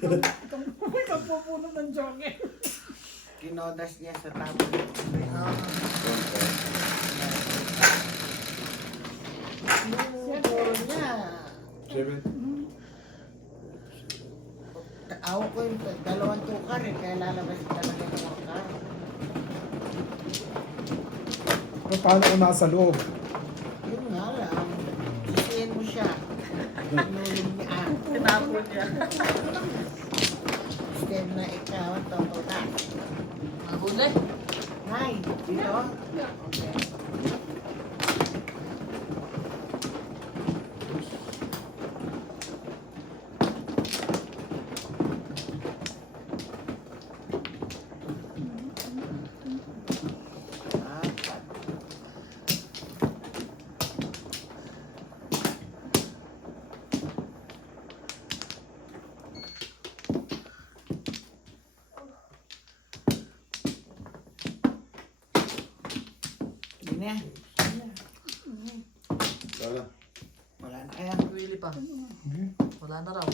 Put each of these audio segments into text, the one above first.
Ikaw pupuno ng joke. Kinodas niya sa tabo. Yung puro niya. 7. Ako ko yung dalawang tukar eh, kaya lalabas talaga yung tukar. Pero paano kung nasa loob? Yun nga lang. Isihin mo siya. Inulim niya. Tinapon niya. Instead na ikaw ang tutukas. Mahuli. Nay, dito. Okay. Apat. Yun na. Wala. Wala na kaya. Willy pa. Okay. Wala na raw.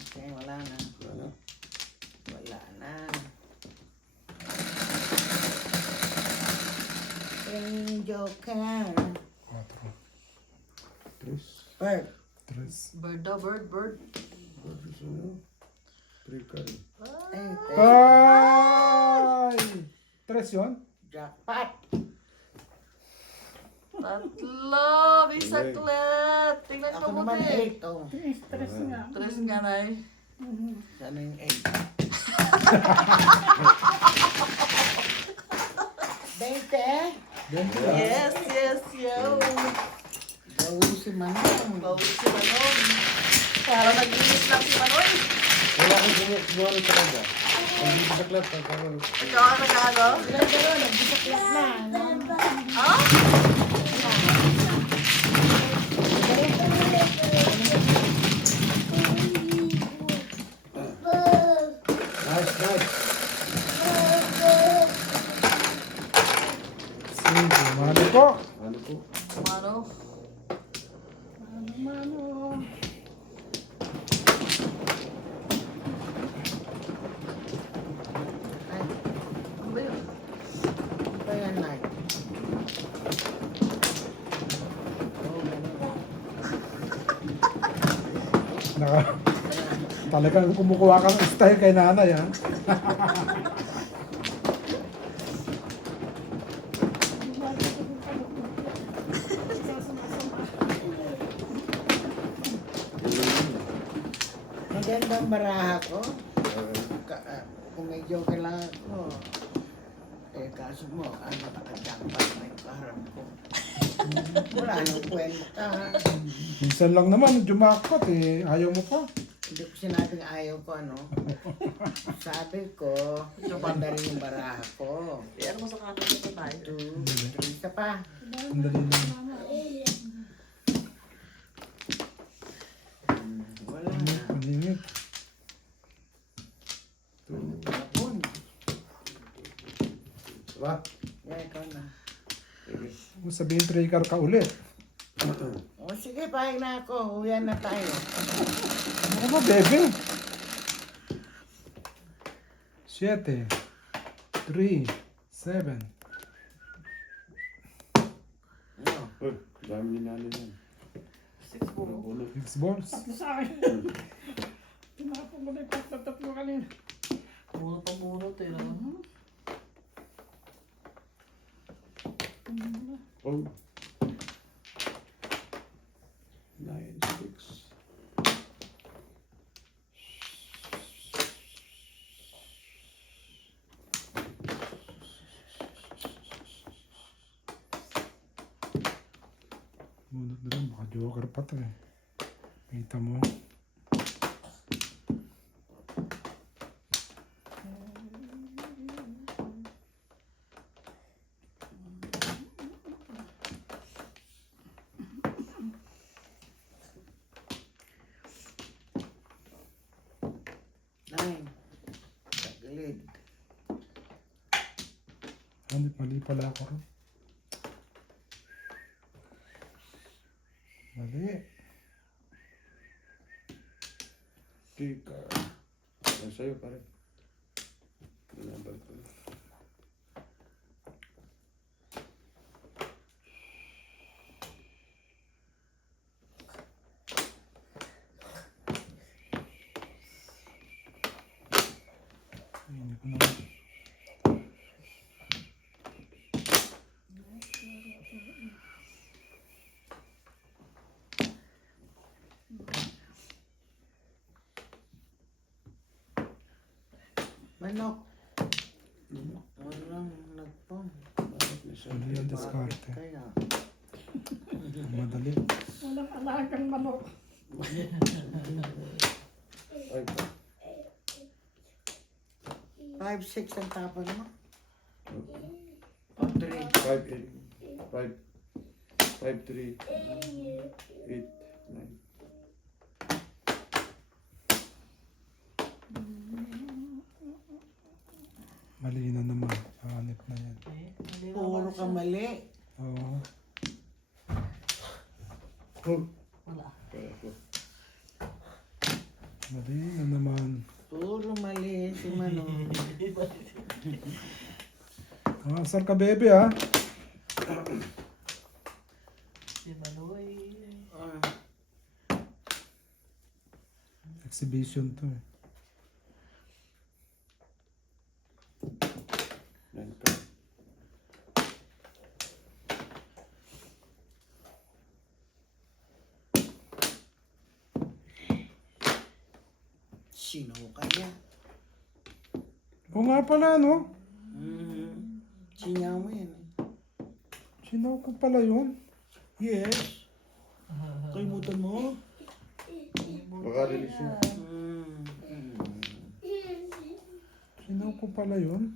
Okay, wala na. Wala. Wala na. Yung joker. 4. 3. Bird. 3. Bird daw, bird. Versus ano? 3 ka rin. Ay, Ay! 3 yun? jackpot. Tatlo! Big saklet! Tingnan Ako ko naman buti. 8. Oh. Stress nga. Stress nga, Nay. Sana yung 8. 20. Yes, yes, yo. Gawin si Manong. Bawal si Manon. Parang nag-inis lang si Manon. Wala akong siguro talaga. Ang hindi sa club, pagkakaroon. Ikaw ang nag-ano? Ilan gano'n? Nagbisaklas na. Ha? Nice, nice. 5. Mali po. Ano po? Mano? Ay, Ano ba yun? ano ba yan, Nay? Oh, ganun. Naka, talagang kumukuha ka ng style kay nanay, ha? Magandang baraha ko. Kung may joker lang ako, kaso mo, nakakajampat na yung kaharap ko. Wala nang kwenta. Minsan lang naman, jumakot eh. Ayaw mo pa. Hindi ko sinabing ayaw ko, ano. Sabi ko, maganda rin yung baraha ko. Iyan mo sa kanan ito tayo. 2, 3, isa pa. Ang dali lang. Wala na. Paningit. Tapon. Diba? Yeah, ikaw na. Kung sabihin trigger ka ulit. O sige, pahig na ako. Uwian na tayo. Ano ba, bebe? 7. 3. 7. Ano? Uy, dami ni nanay yan. 6 po. Uno. 6 balls. Sa akin. Tinapon ko na yung tatlo kanina. Munot ang munot eh. No? Oh. 9, 6. Bunot na lang, baka joker pa to eh. Kita mo. Mali pala ako rin. Mali. Tika. Yan sa'yo, pare. Number 2. Hindi ko naman. Manok. Walang nagpong. Mali ang diskarte. Kaya. Madali. Walang alagang manok. Ay, 5-6 ang tapon mo. O 3. 5, 3, 8, 9. Mali na naman. Hanip na yan. Puro ka mali. Oo. Wala. Mali na naman. Puro mali si Manok. Asar ka, bebe, ha? Si Manoy. Ah, Exhibition to, eh. Yan ka. sino kaya? Oo nga pala, no? Sinyaw mo yan. Sinaw ko pala yun. Yes. Kalimutan mo? Baka release yun. Sinaw ko pala yun.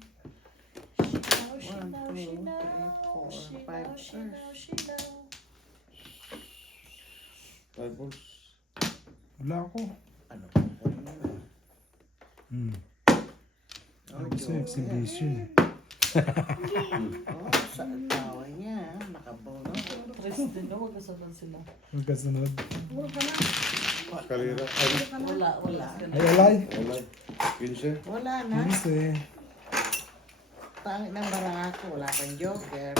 1, 2, 3, 4, 5 stars. 5 balls. Wala ako. Ano pa ko yun? Oh, Kasi joke. exhibition, eh. Oh, sa tawa niya. Nakabono. President ka, magkasunod sila. Magkasunod. Puro ka na. Kalira. Ay, Wala. Ay, alay. wala. 15. Wala na. Kasi, Pangit ng barako. Wala kang joker.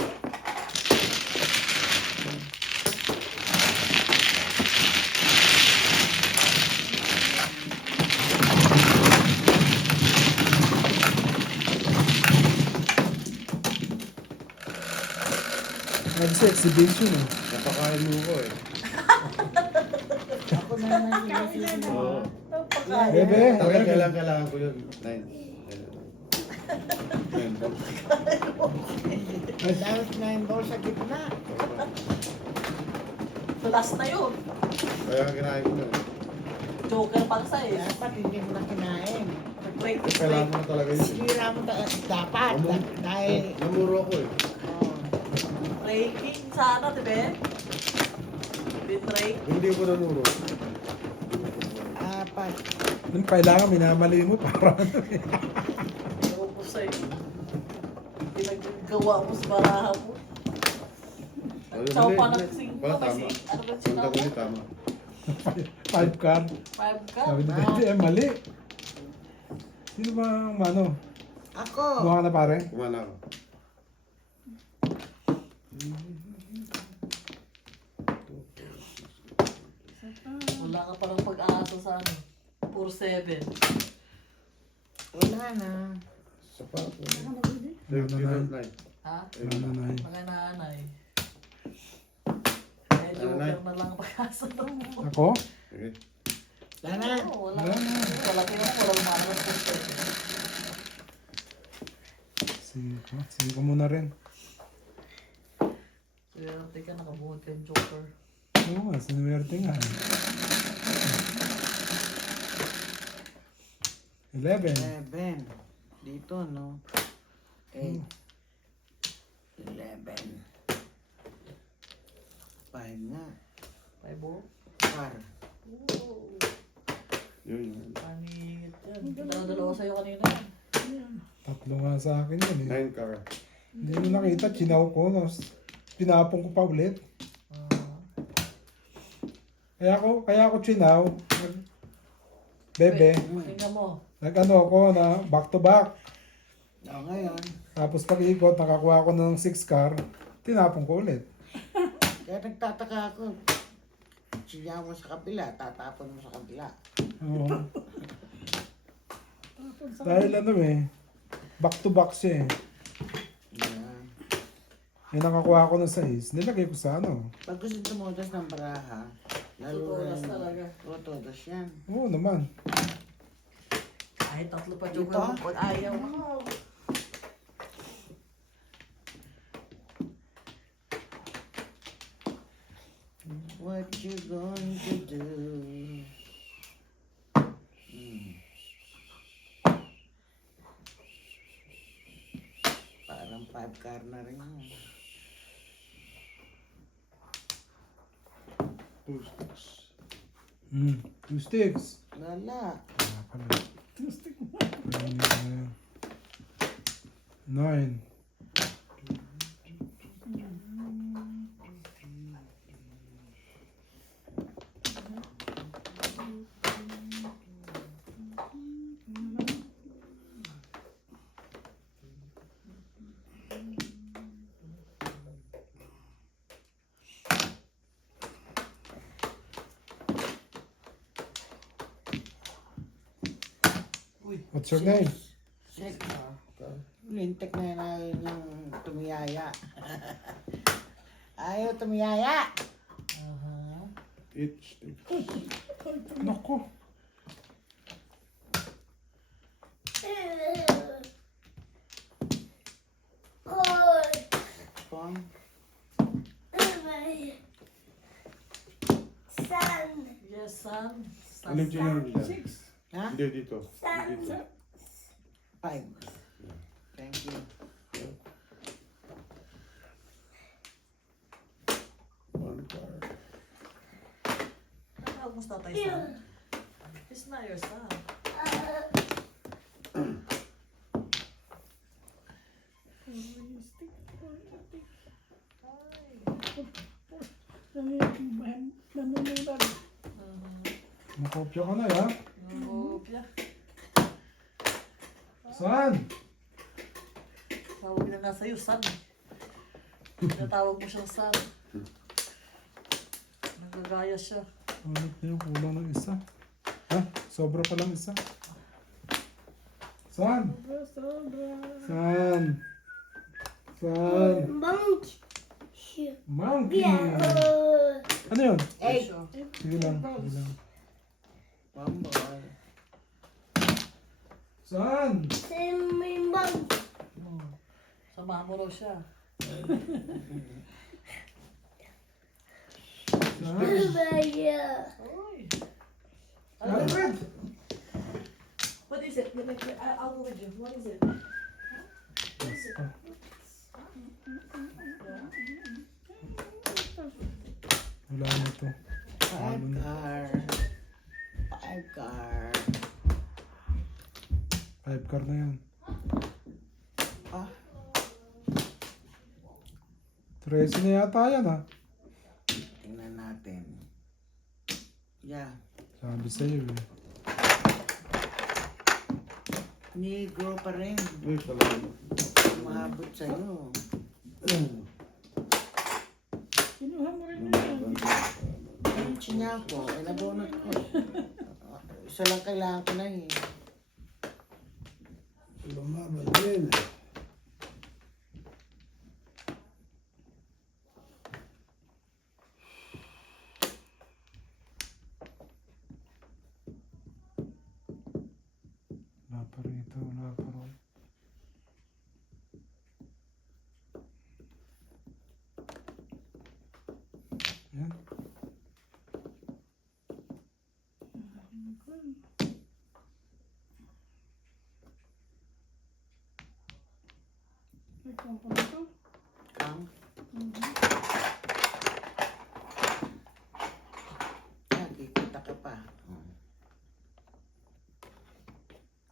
nagsa exhibition, eh. Napakain mo ko eh. Ako na naman sinisisi mo. Oo. Bebe, Talagang bebe. kailangan ko yun. 9. 9 balls. Dapat 9 balls sa gitna. Last na yun. Kaya kinain ko na. Joker pang size. Dapat hindi mo na kinain. Break to Kailangan break. ko na talaga yun. Sinira mo dapat. Dahil, Namuro ako eh. oh, Breaking sana, diba? Bitrake. Hindi ko namuro. apat. Nung kailangan, minamali mo para ano, eh. Ewan ko sa'yo. Pinaggawa mo sa baraha mo. Chow pa ng 5. Wala, tama. Ano ba Punta sinaw ko mo? ni tama. 5 card. 5 ka? Sabi ni Bebe, eh, mali. Sino ba ang ano? Ako. Buha ka na, pare? Kumana ako. Wala ka parang pag-asa sa ano. 4-7. Wala na. Sa pa ako. Ano 9. Ha? Ano na yun? Mga nanay. Eh, Nanay. joker na lang ang pag-asa mo. Ako? Sige. Wala na. Oo, wala. Wala na. Wala walang lumalabas ng 5 muna rin. Swerte ka, nakabuhat ka yung joker. Oo nga, sinuwerte nga. 11. 11. Dito, no? 8. 11. 5 nga. 5 mo? Par. Oo. Yun. Paningit yan. Dalawa sa'yo kanina. Tatlo nga sa akin yun, eh. 9 car. Hindi mo nakita, chinaw ko. Pinapong ko pa ulit. Kaya ako chinaw. Bebe, Tingnan mo. nag-ano ako na back to back. O ngayon, Tapos pag-ikot, nakakuha ako ng 6 car, tinapon ko ulit. kaya nagtataka ako. Siya mo sa kabila, tatapon mo sa kabila. Oo. Dahil ano back to back siya eh. Yeah. Yung nakakuha ako ng 6, nilagay ko sa ano. Pag gusto tumudas ng baraha, lalo Tutulas talaga. tutudas yan. Oo naman. Kahit tatlo pa yung Ito? pag ayaw mo. What you going to do? Parang 5 car na rin yun. Mm. 2 sticks. Wala. Wala pala. 9. What's your name? Six. Lintik na yun ayaw niyang tumiyaya. Ayaw tumiyaya. Each stick. Nako. Pong. Yes, son. Alin siya yan? Ha? Hindi dito. Dito. 5. Thank you. One car. Tawag mo sa tatay, son. It's not your son. Nanunulan. Makopya ka na ya. Kopya. Saan? Tawag na nga sa'yo, son. Natawag mo siyang son. Nagagaya siya. Ulit na yung kulang ng isa. Ha? Sobra pa lang isa. Saan? Saan? Saan? Monkey! Ano yun? 8. Sige lang. Sige lang. One more. Saan? Samahan mo raw siya. Saan? Oy. Alfred! What is it? I'll go with you. What is it? Wala na to. 5 car. 5 car. 5 car na yan. Ah, 13 na yata yan ha. tingnan natin. Yeah. Sabi sa'yo eh. Negro pa rin. Uy, salamat. Umabot sa'yo. Kinuha mo rin yan. Ayun, sinya ko. Ay, nabunot ko. Isa lang kailangan ko na eh. Lumaban din. Wala pa rito. Wala pa ron. Yan. Ikaw ko na to. Kam. Nakikita ka pa.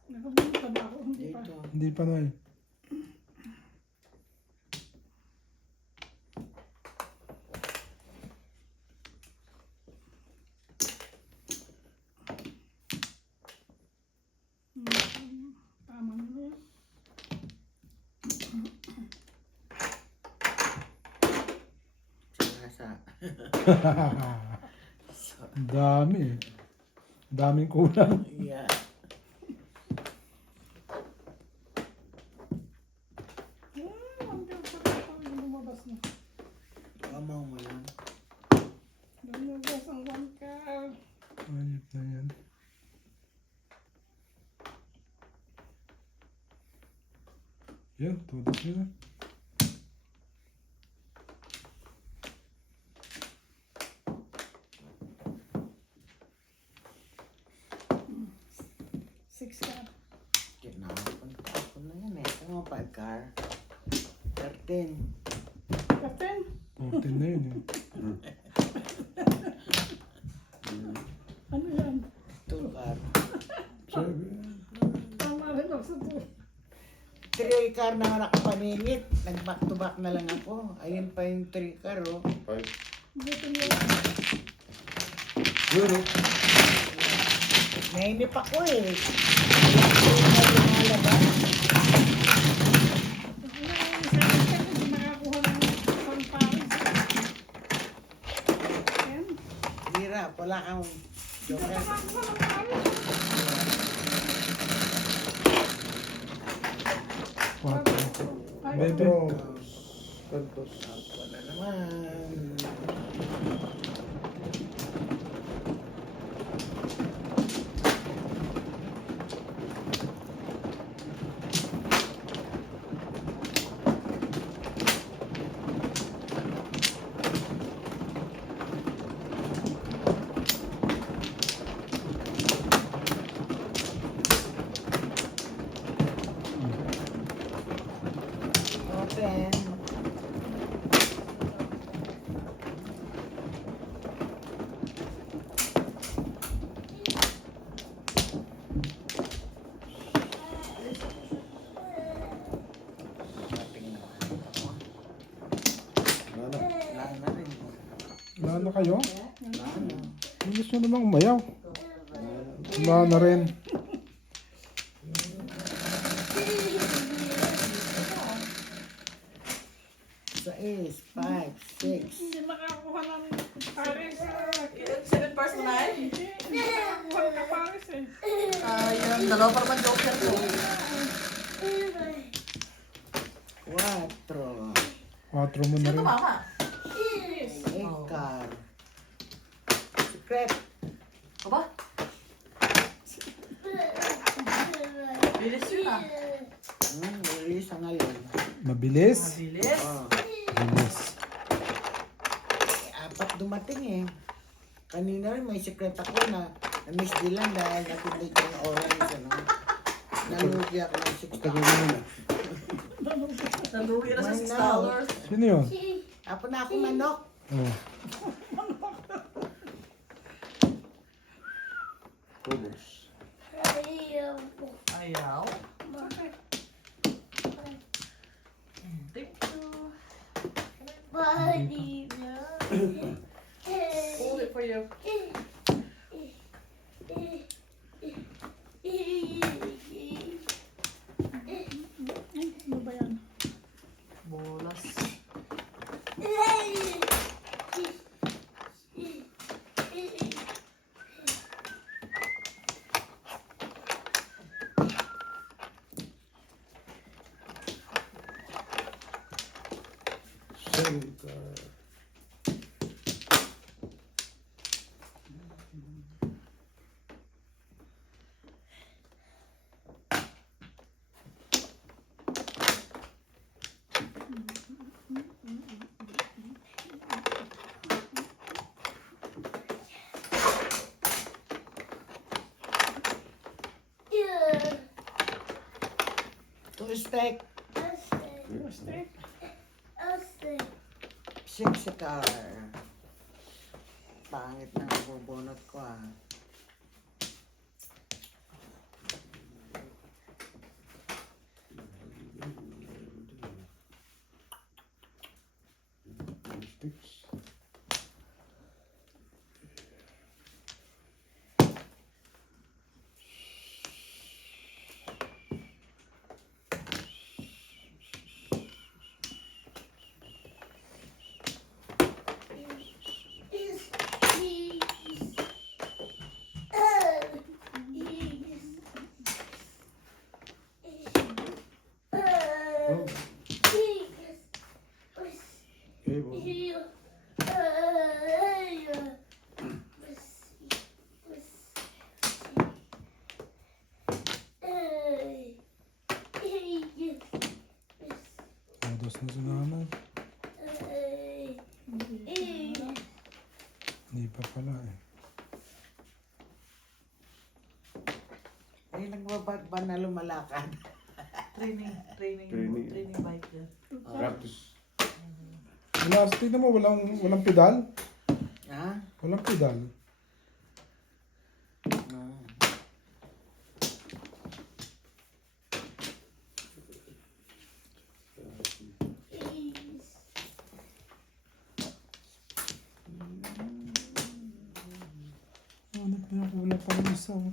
Nakabunutan na ako. Hindi pa. Dito. Hindi pa na eh. kalahasa. Ang dami. Daming kulang. Yeah. Hanggang sa kapag lumabas na. Kamaw mo lang. Lumabas ang wangkal. Ayop na yan. Yan, tudos nyo na. Six ka. Kinapunta ako na yan eh. Ito mga 5 car. 13. Captain? 14 na yun eh. Ano yan? 2 car. Tama rin ako sa to. 3 car na nakapaningit. Nag-back to back na lang ako. Ayun pa yung 3 car oh. 5. Buto niya. Yun, Nainip ako eh. Lumalabas. Hindi makakuha ng pang-pawis. Ayan. Hirap. Wala kang joker. Makakuha ng pawis. 4. Bebe. Petros. Santos. Wala naman. Open. Wala na. Wala na rin. Wala na kayo? Wala na. Bilis nyo namang umayaw. Wala na rin. Sa is 5, 6. Hindi makakuha ng pares. 7 first na eh. Hindi makakuha ng pares eh. Ayun, dalawa pa naman joker ko. 4. 4 mo na Sino rin. tumama? Ekar. Secret. Aba? Bilis yun ah. Release ang ngayon. Mabilis. Mabilis. Oh. Bilis. 4 dumating eh. Kanina rin may secret ako na na-miss din lang dahil natindit yung orange. Ano? Nalugi ako ng 6 Tagal na yun. Naluwi na sa Man, $6. Sino yun? Apo na ako manok. Oh. Tubos. Ayaw. Bakit? Thank you. Hold it for you. Ano ba yan? Bolas. Center. Two steak. Steak? 6 car. Pangit na nabubunot ko ah. Sticks. Hindi pa pala eh. Ay, nagbabad ba na lumalakad? Training bike yan. Practice. Wala, tignan mo, walang pedal. Ha? Walang pedal. Ano na kulang pa rin isa. Oh.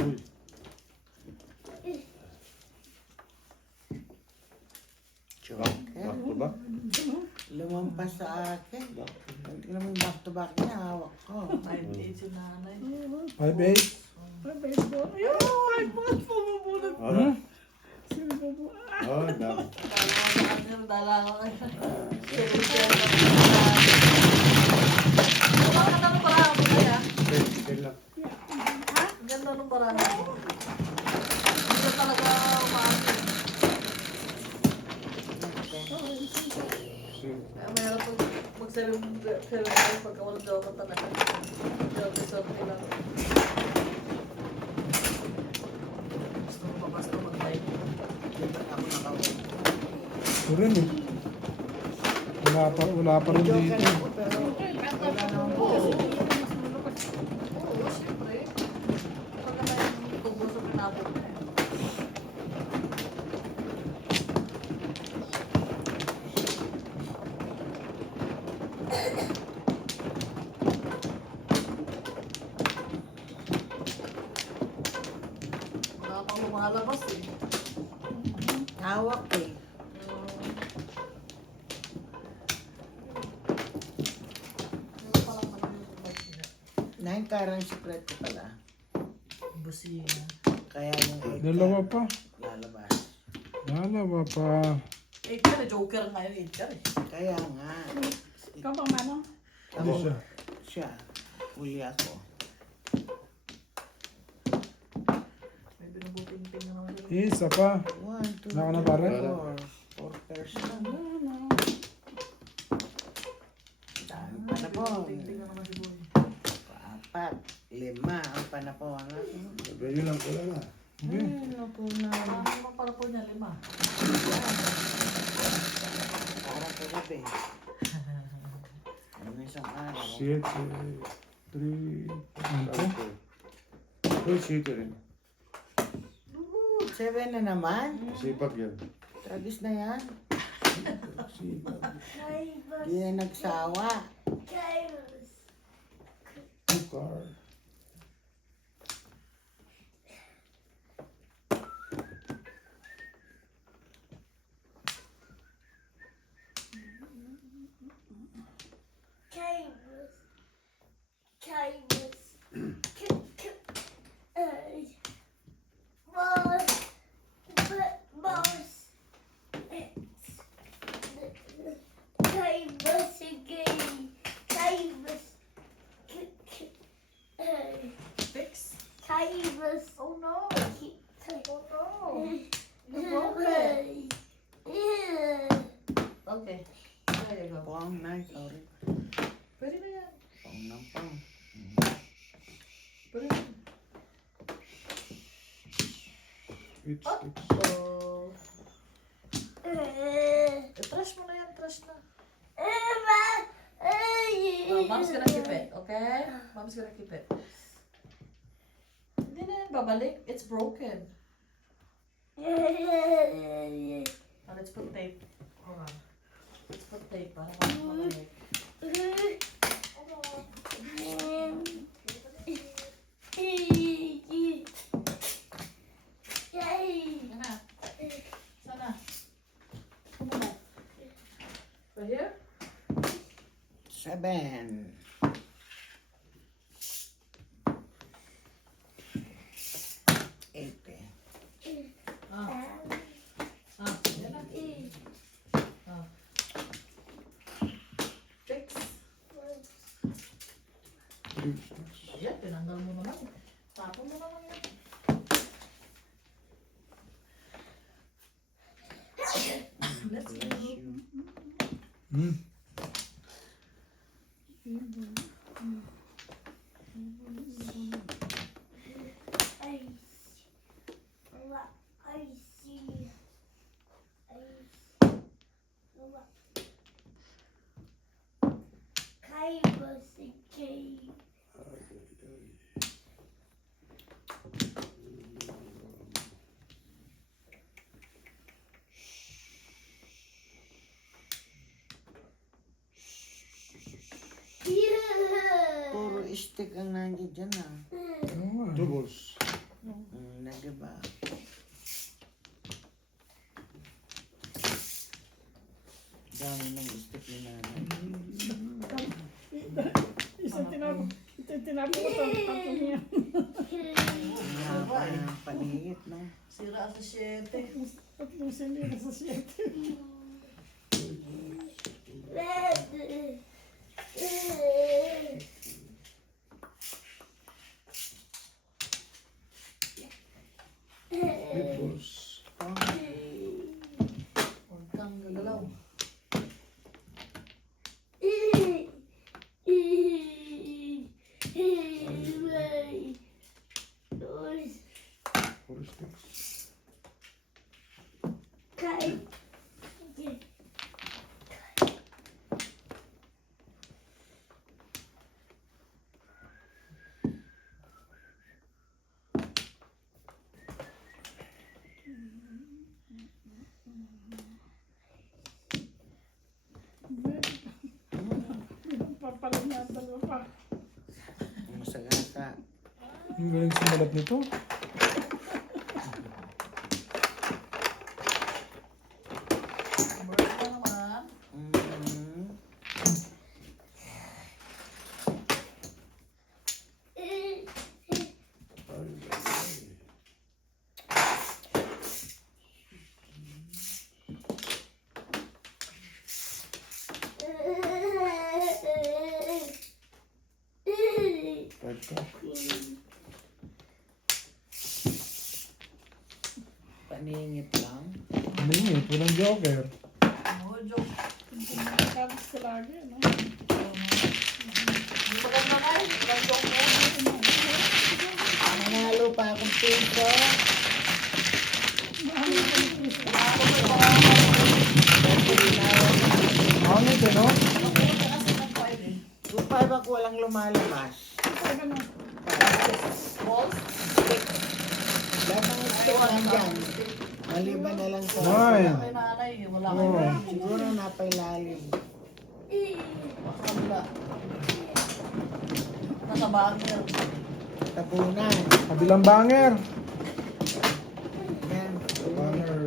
Uy. Back to back. Lumampas sa akin. Tingnan mo yung back-to-back niya, hawak ko. 5'8" si nanay. 5'8". Ay, baseball. Ayun, ay, bakit pumubulot? Ah, Sino po? oh, dami. Dala ko kayo. Ang ganda ng parahan mo kaya. Okay lang. Ang ganda ng parahan mo. Hindi ka talaga umaakit. Kaya mayroon mag-ceremony pagka walang gawa ka talaga. Sorte lang. Gusto mo pa basta mag-live. Ako nakawin. Ito rin eh. Wala pa rin Joker dito. ako, pero wala naman po. Oo, siyempre. Pagka tayong tubo sa pinapot na eh. Wala pang lumalabas eh. Hawak eh. Meron pa lang naman yung bike niya. Nahinkarang sikreto pala. Busina. Kaya yung 8 Dalawa pa. lalabas. Dalawa pa. 8 ka na, joker nga yun, 8 ka eh. Kaya nga. Ikaw pa, Manong? Hindi siya. Siya. Huli ako. May binubuting-ting na naman yun. Isa pa. 1, 2, Naka na pare? 4 pairs na. Dami panapon. Binubuting-ting na naman si Boy. 4, 5 ang panapon. Ganyan lang pala na. Sige. Ay, naku na. Ano naman para po niya, 5. Para sa gabi. Ano isang araw? 7, 3, Ano to? 4. 7 rin. 7 na naman. Sipag yan. Tragis na yan. Sipag. Hindi na nagsawa. Two car. Fix? Tigers. Oh no! Oh no! Okay. There you go. Pong na, sorry. Pwede na yan. Pong ng pong. Pwede na. It's, So, trash mo na yan, trash na. Mom's gonna keep it, okay? Mom's gonna keep it. Hindi na yan babalik. It's broken. Now, let's put tape. Hold on. Let's put tape para babalik. Yan na. Sana. Come on. Right here? 7. Ayan, tinanggal mo na lang. Tapon mo na lang yan. Let's go. Hmm. Puro stick ang nandiyan dyan ah. Tubos. Nagiba. Dami ng stick ni nanay. Isang tinapo ko ito. Tatlo niya. Haba ng paningit, no? Sira sa 7. Tatlong sindira sa 7. Tubos. Huwag kang gagalaw. Puro sticks. Papalag niya ang dalawa pa. Masagata. Ang galing sumalat nito. Bird na naman. Pwede. Paningit lang. Ano yun eh? Walang joker. Oh, joke. Kalis ko lagi, no? Hindi maganda na eh. Walang joke mo. Nanalo pa akong piso. Ano ito, no? Upay ba ko walang lumalabas? Ay, ganun. Balls? Lahat ng stick nandyan. Maliban na lang sa... Nine. Kay nanay. Wala Oh. kayo. Siguro napailalim. Wala. Nasa banger. Tabunan. Kabilang banger. Yan. Banger.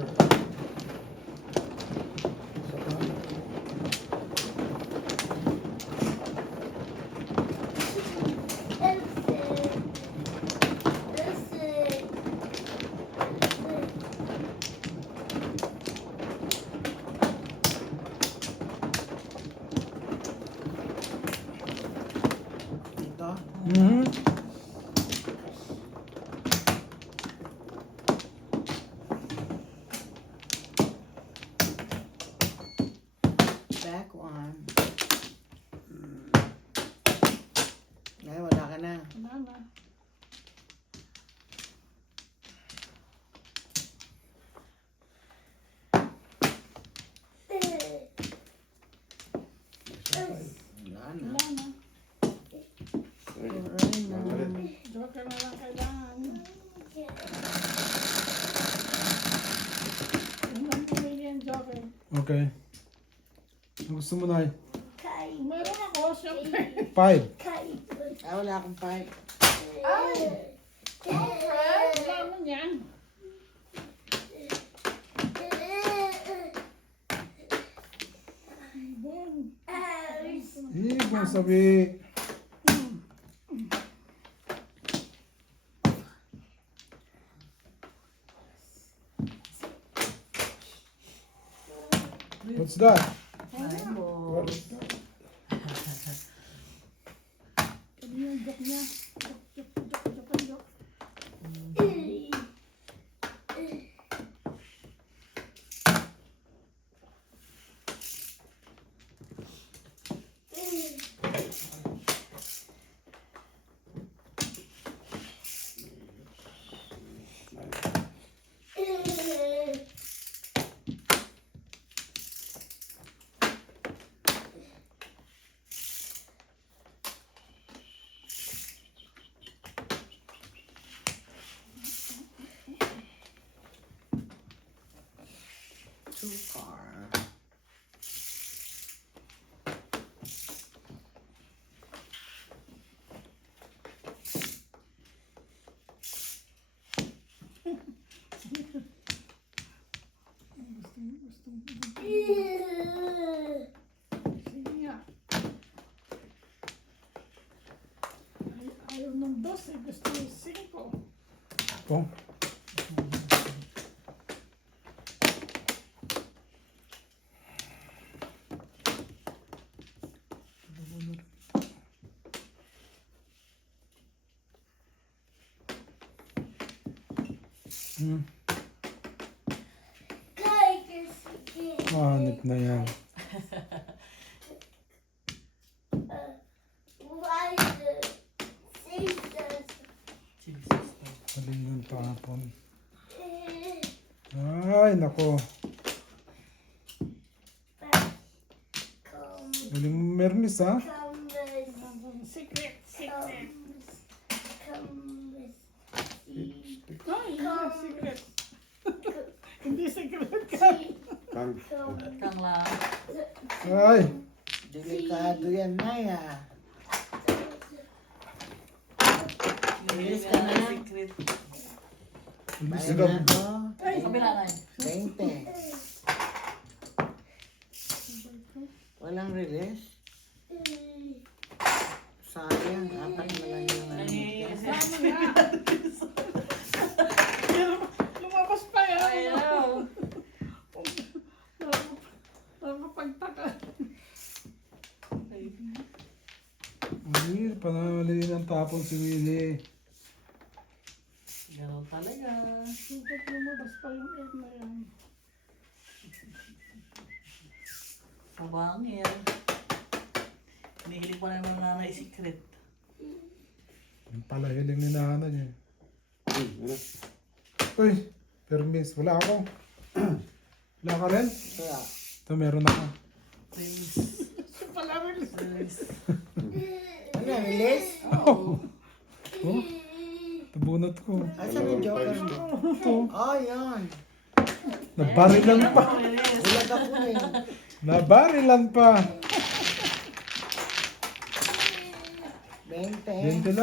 Ito. Mhm. Back one. Ay, wala ka na. Wala na. Wala na. Wala na. Alright na. Joker na lang kailangan. Tingnan pumili ang joker. Okay. Ang gusto mo na Meron ako, siyempre. 5. Ah, wala akong pipe. Wala mo niyan. Boom. Ibang sabi. What's that? Nine balls. What is that? Sabi yung joke Gusto yung 5. Oh. Hmm. Hanip na yan. Jesus. Mali yung tapon. Ay, nako. Galing mo, Mermis, ha? Secret. Ay, hindi secret. Hindi secret ka. Kang lang. Ay, Delikado yan, Nay, ah. Release ka na. Secret. hindi Bayad sila. na ako. Kabila na 20. Walang release? Sayang, 4 na lang yung ano. Ano yan? Lumabas pa yan. I know. Nakapagtaka. Ay, panali ng tapon si Willie. Ganun talaga. Bakit lumabas pa yung egg na yan? Kabangir. Hinihiling pa naman ng nanay secret. Yung pala hiling ni nanay niya. Uy, permis. Wala ako. Wala ka rin? Kaya, Ito, meron ako. Release. Siya pala rin. Release. ano, release? Oh, tabunot ko. Asan yung joker mo? Ito. Oh, yun. Nabarilan pa. Release. Ulat ako eh. Nabarilan pa. 20. 20 lang.